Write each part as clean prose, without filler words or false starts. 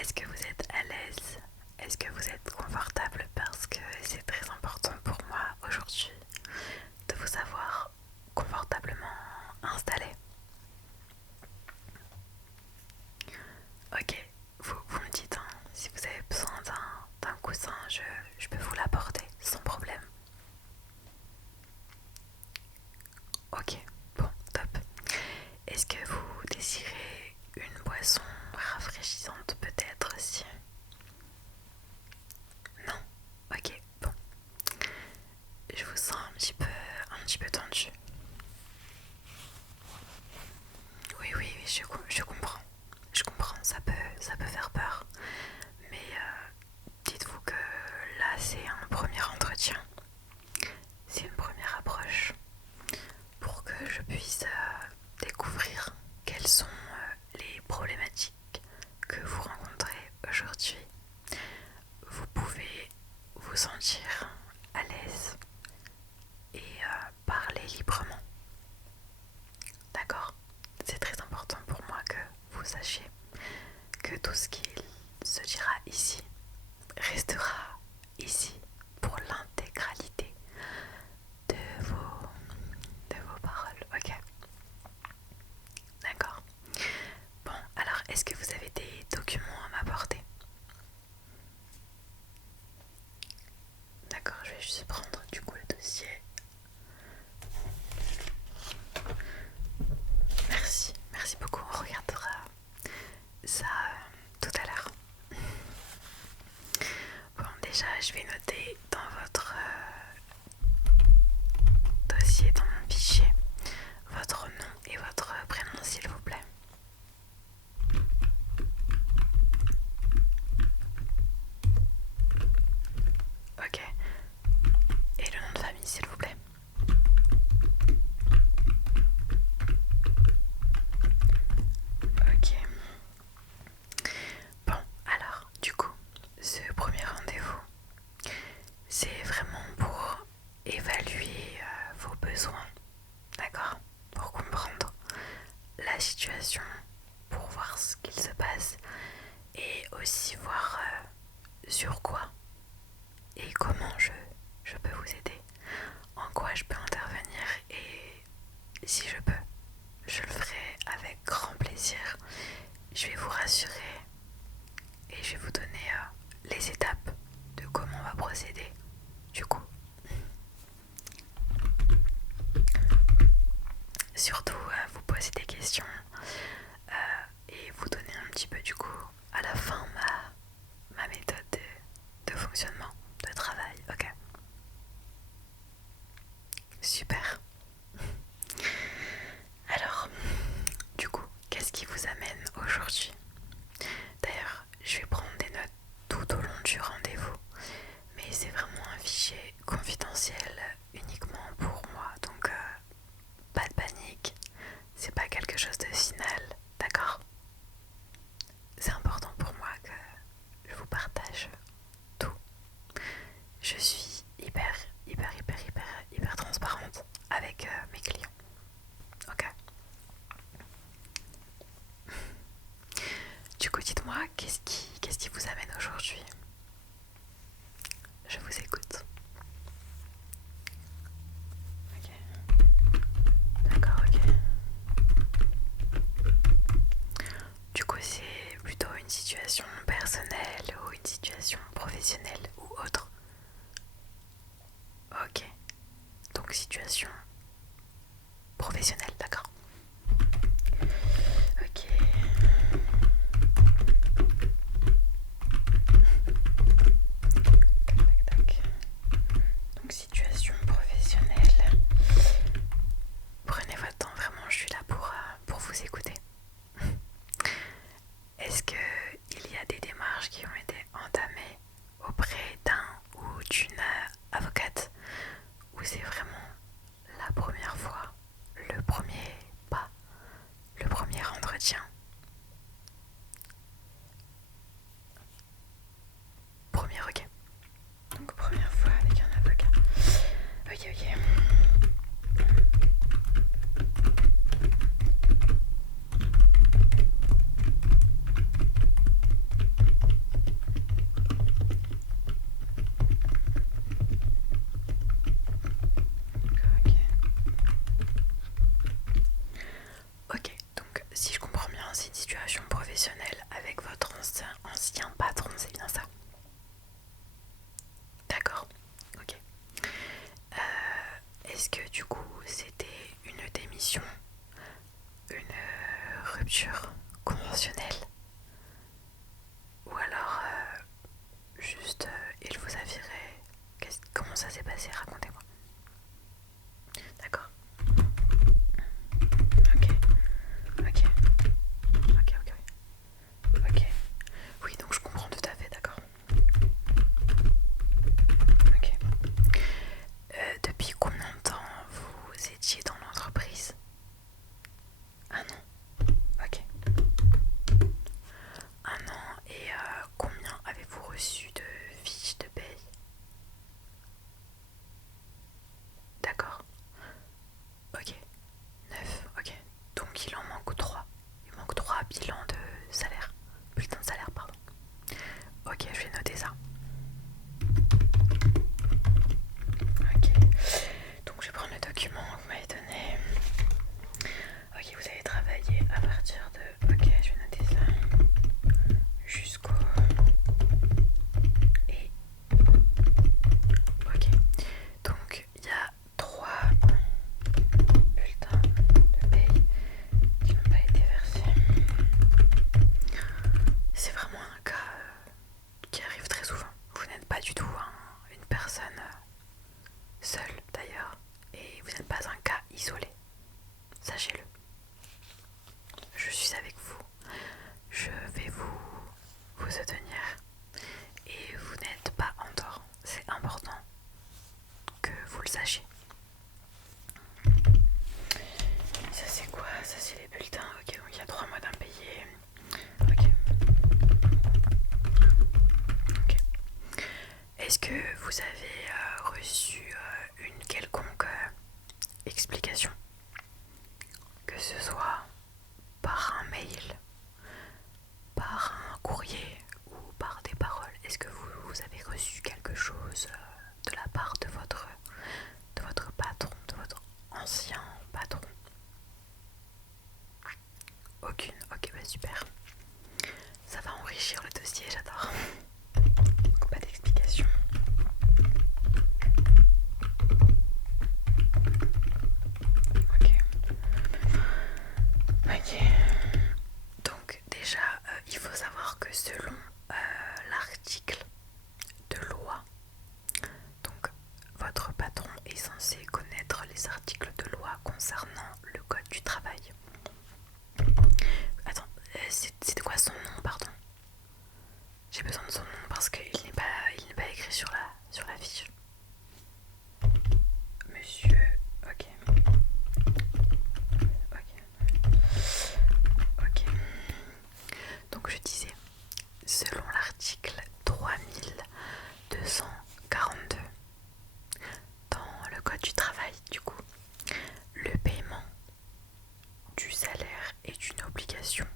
Est-ce que vous êtes à l'aise? Est-ce que vous êtes confortable? Parce que c'est très important pour moi aujourd'hui de vous avoir confortablement installé. Ok, vous me dites hein, si vous avez besoin d'un coussin, je peux vous l'apporter sans problème. Ok, bon, top. Est-ce que vous désirez une boisson rafraîchissante peut-être aussi? Non? Ok, bon. Je vous sens un petit peu tendu. Oui, je comprends. Je comprends, ça peut faire peur. Mais dites-vous que là, c'est un premier entretien. C'est une première approche pour que je puisse découvrir quelles sont les problématiques que vous rencontrez aujourd'hui. Vous pouvez vous sentir à l'aise et parler librement. D'accord? C'est très important pour moi que vous sachiez que tout ce qui se dira ici restera ici pour l'intégralité de vos paroles. Ok? D'accord. Bon, alors est-ce que vous avez des documents à m'apporter? D'accord, je vais juste prendre du coup le dossier. Merci beaucoup. On regardera ça tout à l'heure. Bon, déjà, je vais noter dans votre dossier, dans mon fichier, votre nom et votre prénom, s'il vous plaît. Ok. Et le nom de famille, s'il vous plaît. Ok. Bon, alors, du coup, ce premier rendez-vous, c'est vraiment pour évaluer vos besoins, d'accord? Pour comprendre la situation, pour voir ce qu'il se passe et aussi voir sur quoi et comment je peux vous aider, en quoi je peux intervenir et si je peux, je le ferai avec grand plaisir. Je vais vous rassurer et je vais vous donner les étapes de comment on va procéder. Du coup, surtout vous poser des questions et vous donner un petit peu du coup à la fin ma méthode de fonctionnement, de travail. Ok, super. Alors, du coup, qu'est-ce qui vous amène aujourd'hui? D'ailleurs, je vais prendre des notes tout au long du rendez-vous, mais c'est vraiment un fichier confidentiel uniquement pour moi, donc pas de panique, c'est pas quelque chose de final, d'accord? C'est important pour moi que je vous partage tout. Je suis hyper transparente avec mes clients, ok? Du coup, dites-moi, qu'est-ce qui vous amène aujourd'hui? Je vous écoute. Ok. D'accord, ok. Du coup, c'est plutôt une situation personnelle ou une situation professionnelle ou autre? Ok. Donc, situation professionnelle, d'accord. Ok. Tac, tac. Donc, situation professionnelle. Prenez votre temps, vraiment, je suis là pour vous écouter. Est-ce qu'il y a des démarches qui ont été entamées auprès d'un ou d'une avocate, ou c'est vraiment la première fois, le premier ancien patron, c'est bien ça? D'accord, ok. Est-ce que du coup c'était une démission, une rupture conventionnelle, ou alors juste il vous a viré? Comment ça s'est passé? Racontez-moi. D'accord. Ok, ok, ok, ok, ok. Oui, donc je comprends tout à fait, d'accord. Ok. Depuis combien de temps vous étiez dans l'entreprise? Un an. Ok. Un an. Et combien avez-vous reçu de fiches de paye? D'accord. Ok. 9. Ok. Donc il en manque 3. Il manque 3 bilans de salaire. Bulletins de salaire, pardon. Ok, je vais noter ça. Ok. Donc je vais prendre le document que vous m'avez donné. Ok, vous avez travaillé à partir de... Ok, je vais noter ça. Jusqu'au... Et... Ok. Donc il y a 3 bulletins de paye qui n'ont pas été versés. C'est vraiment un cas qui arrive très souvent. Vous n'êtes pas du tout une personne seule d'ailleurs. Et vous n'êtes pas un cas isolé. Sachez-le. Je suis avec vous. Je vais vous soutenir. Et vous n'êtes pas en tort. C'est important que vous le sachiez. Ça c'est quoi? Ça c'est les bulletins. Ok, donc il y a 3 mois d'impayés. Ok. Ok. Est-ce que vous avez reçu une quelconque explication? Que ce soit par un mail, par un courrier ou par des paroles. Est-ce que vous avez reçu quelque chose de la part de votre patron, de votre ancien patron? Aucune. Ok, bah super. Ça va enrichir le dossier, j'adore. Donc pas d'explication. Ok. Ok. Donc déjà, il faut savoir que selon l'article de loi, donc votre patron est censé connaître les articles de loi concernant le code du travail. Attends, c'est quoi son nom, pardon? J'ai besoin de son nom parce qu'il n'est pas écrit sur la fiche. Monsieur, ok. Ok. Ok. Donc je disais, selon l'article 3242 dans le code du travail, du coup, le paiement du salaire est une obligation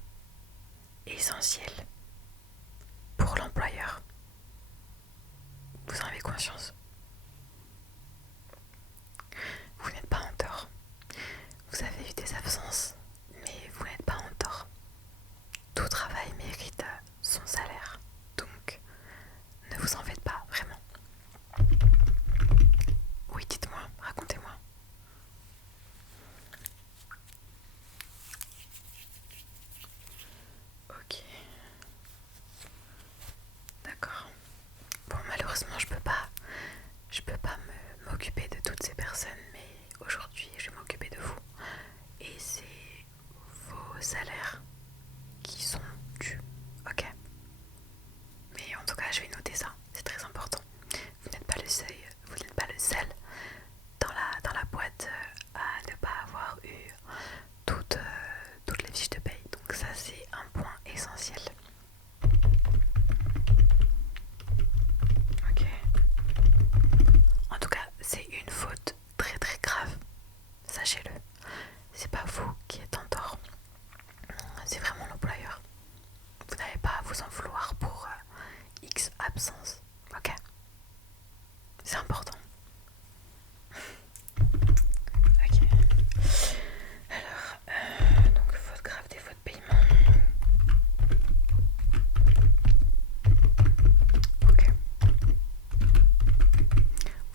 essentielle pour l'employeur. Vous en avez conscience?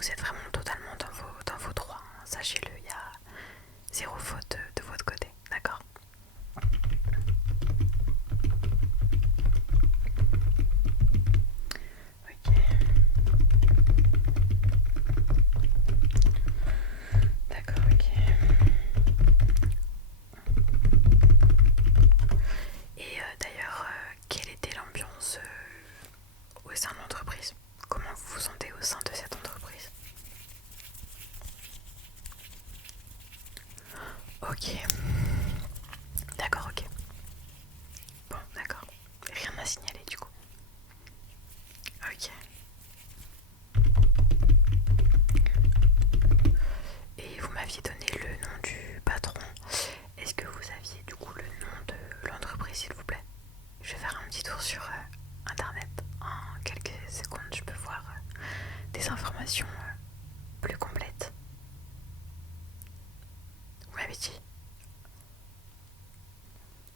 vous êtes vraiment totalement dans vos droits, hein. Sachez-le, il y a zéro faute de votre côté, d'accord? Ok. D'accord, ok. Et d'ailleurs, quelle était l'ambiance au sein de l'entreprise? Comment vous vous sentez au sein de cette entreprise? Ok. D'accord, ok. Bon, d'accord. Rien à signaler du coup. Ok. Et vous m'aviez donné le nom du patron. Est-ce que vous aviez du coup le nom de l'entreprise, s'il vous plaît? Je vais faire un petit tour sur internet. En quelques secondes, je peux voir des informations plus complètes. Vous m'avez dit?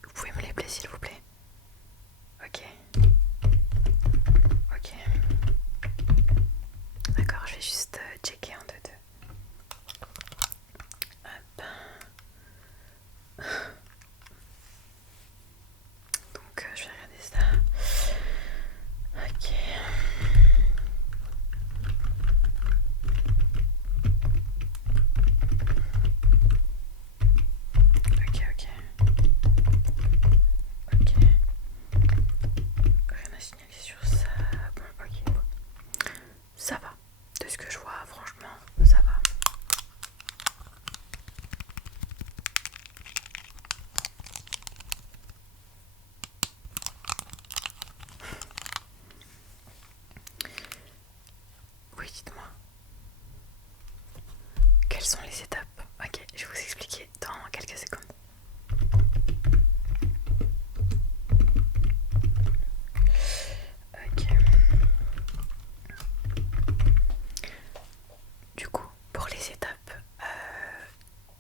Vous pouvez me l'appeler, s'il vous plaît? Ok. Ok. D'accord, je vais juste checker un, deux, deux. Hop. Donc je vais regarder ça. Ok. Ok, ok. Ok. Rien à signaler sur ça. Bon, ok. Ça va. De ce que je vois, franchement, ça va. Oui, dites-moi. Quelles sont les étapes? Ok, je vais vous expliquer dans quelques secondes. Ok. Du coup, pour les étapes,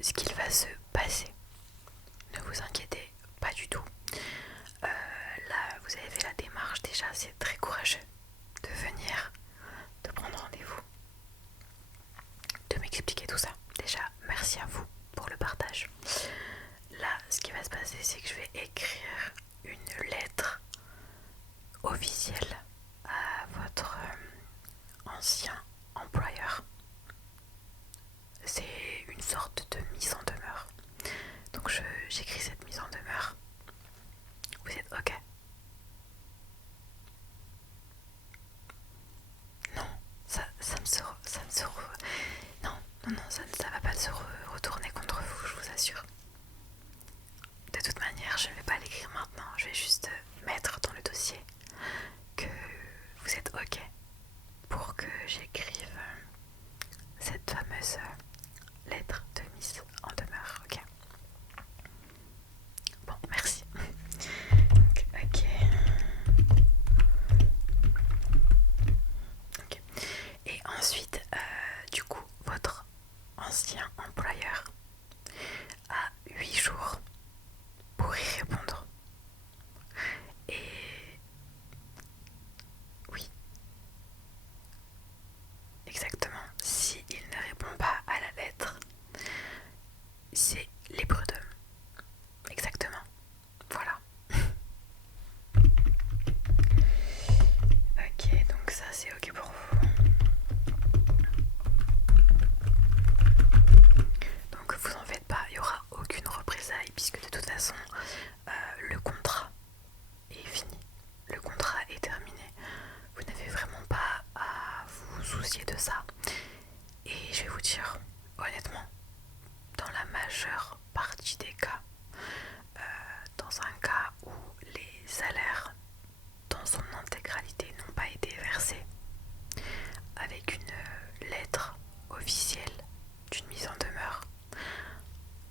ce qu'il va se passer, ne vous inquiétez pas du tout. Là, vous avez fait la démarche déjà, c'est très courageux de venir, de prendre rendez-vous, de m'expliquer tout ça. Déjà, merci à vous pour le partage. Là, ce qui va se passer, c'est que je vais écrire une lettre officielle à votre ancien employeur. C'est une sorte de mise en demeure. Donc j'écris cette mise en demeure. Vous êtes ok? Non, ça ne se non, non, non, ça va pas se retourner contre vous, je vous assure. De toute manière, je ne vais pas l'écrire maintenant. Je vais juste mettre dans le dossier que vous êtes ok pour que j'écrive cette fameuse lettre de mise en demeure, ok? Bon, merci. Ok. Ok. Et ensuite, du coup, votre ancien employeur a 8 jours pour y répondre. Et oui, exactement. S'il ne répond pas à la lettre, c'est les prud'hommes. Exactement. Voilà. Ok, donc ça c'est ok pour vous. Donc vous en faites pas, il n'y aura aucune représaille puisque de toute façon le contrat est fini. Le contrat est terminé. Vous n'avez vraiment pas à vous soucier de ça. Et je vais vous dire, honnêtement, dans la majeure partie des cas, dans un cas où les salaires dans son intégralité n'ont pas été versés, avec une lettre officielle d'une mise en demeure,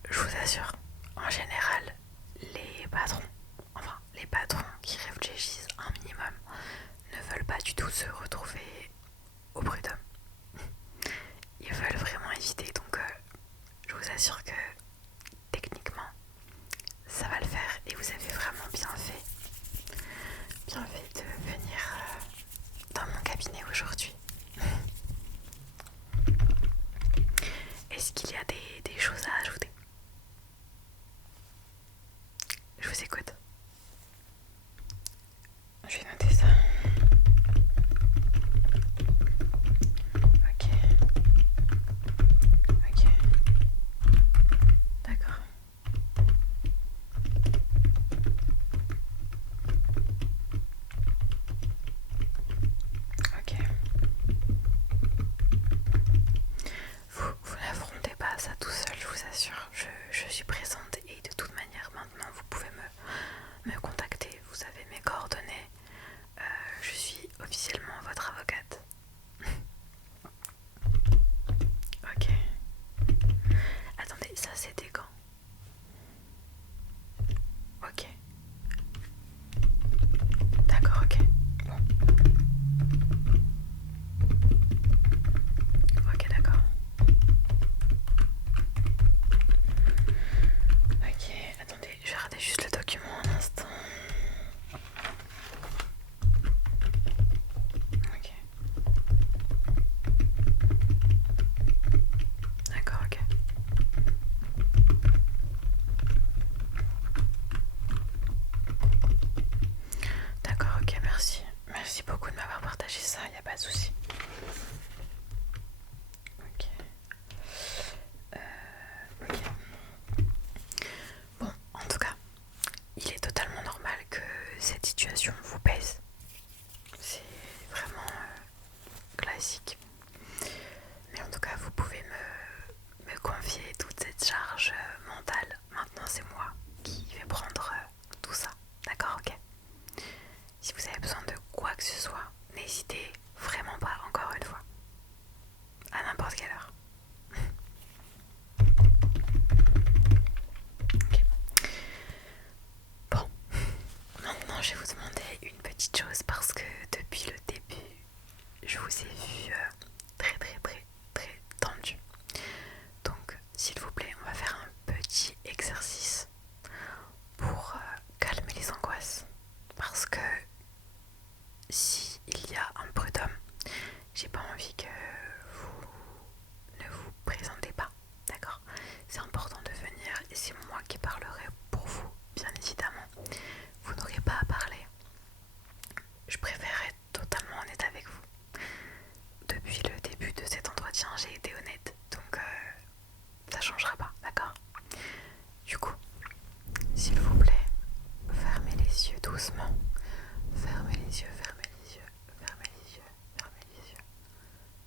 je vous assure, en général, les patrons qui réfléchissent un minimum ne veulent pas du tout se retrouver au prud'homme. Ils veulent vraiment éviter, donc je vous assure que techniquement ça va le faire et vous avez vraiment bien fait de venir dans mon cabinet aujourd'hui. que ce soit, n'hésitez vraiment pas, encore une fois, à n'importe quelle heure. Okay. Bon, maintenant je vais vous demander une petite chose parce que depuis le début, je vous ai vu très tendu. Donc, s'il vous plaît, on va faire un petit exercice pour calmer les angoisses. Parce que si il y a un prud'homme, j'ai pas envie que vous ne vous présentez pas, d'accord? C'est important de venir et c'est moi qui parlerai pour vous, bien évidemment. Vous n'aurez pas à parler. Je préfère être totalement honnête avec vous. Depuis le début de cet entretien, j'ai été honnête, donc ça changera pas, d'accord? Du coup, s'il vous plaît, fermez les yeux doucement. Fermez les yeux, fermez les yeux, fermez les yeux, fermez les yeux,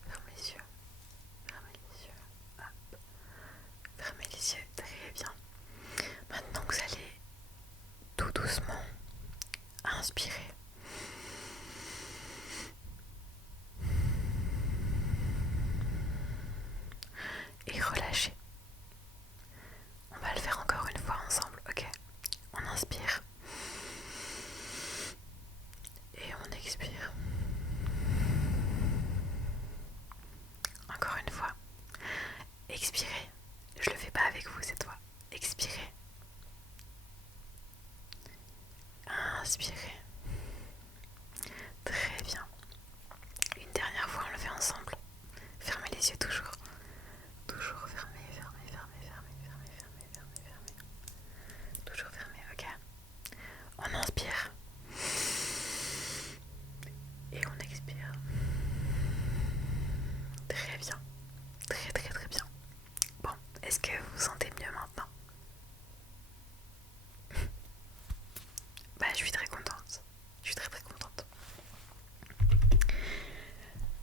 fermez les yeux, fermez les yeux, hop. Fermez les yeux, très bien. Maintenant vous allez tout doucement inspirer. Et relâcher. On va le faire encore une fois ensemble, ok? On inspire. Et on expire. Encore une fois. Expirez. Je le fais pas avec vous cette fois. Expirez. Inspirez. Très bien. Une dernière fois, on le fait ensemble. Fermez les yeux toujours. Toujours fermez, fermez, fermez, fermez, fermez, fermez, fermez, fermez. Toujours fermé, ok. On inspire. Et on expire. Très bien. Très bien. Bon, est-ce que vous vous sentez mieux maintenant? Bah, je suis très contente. Je suis très contente.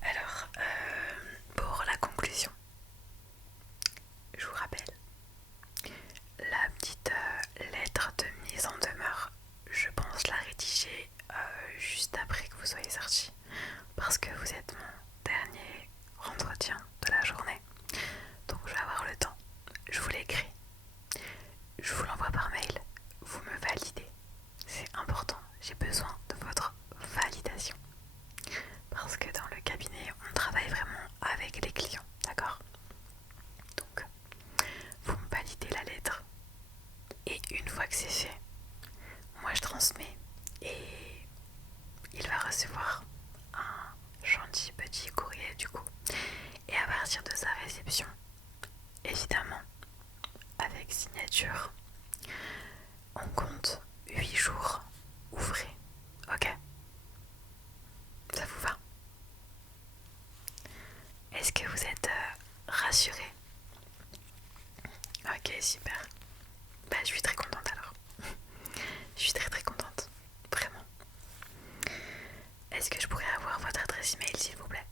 Alors, pour la conclusion, je vous rappelle la petite lettre de mise en demeure. Je pense la rédiger juste après que vous soyez sortis, parce que vous êtes mon dernier entretien de la journée. Donc je vais avoir le temps. Je vous l'écris. Je vous l'envoie par mail. Vous me validez. C'est important. J'ai besoin de votre validation. Parce que dans le cabinet, on travaille vraiment avec les clients. D'accord? Donc, vous me validez la lettre. Et une fois que c'est fait, moi je transmets. Et il va recevoir un gentil petit courrier du coup. Et à partir de sa réception, évidemment, avec signature, on compte 8 jours ouvrés. Ok? Ça vous va? Est-ce que vous êtes rassurés? Ok, super. Bah, je suis très contente alors. Je suis très contente. Vraiment. Est-ce que je pourrais avoir votre adresse email s'il vous plaît?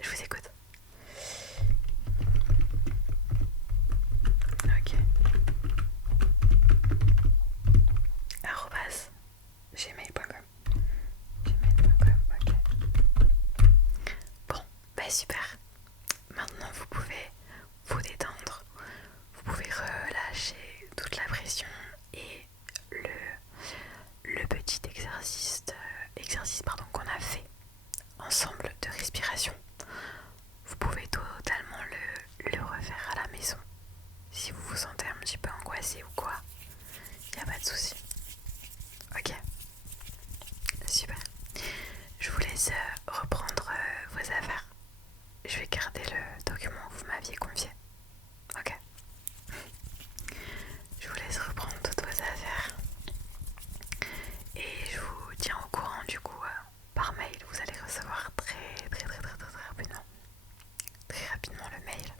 Je vous écoute. Ok. @gmail.com. Gmail.com, ok. Bon, bah super. Maintenant vous pouvez vous détendre. Vous pouvez relâcher toute la pression et le petit exercice qu'on a fait ensemble de respiration. Vous pouvez totalement le refaire à la maison. Si vous vous sentez un petit peu angoissé ou quoi, il n'y a pas de souci. Ok, super. Je vous laisse reprendre vos affaires. Je vais garder le document que vous m'aviez confié. Ok. Je vous laisse reprendre toutes vos affaires. Et je vous tiens au courant du coup par mail. Vous allez recevoir très rapidement. Très rapidement le mail.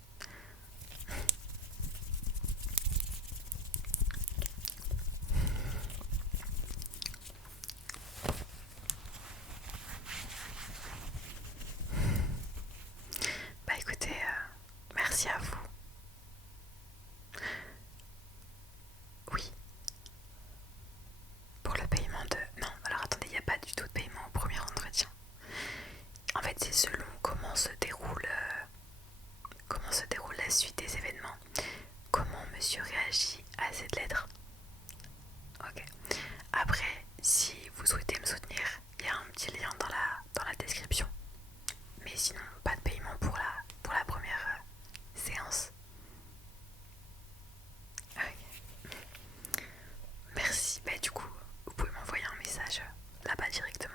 directement.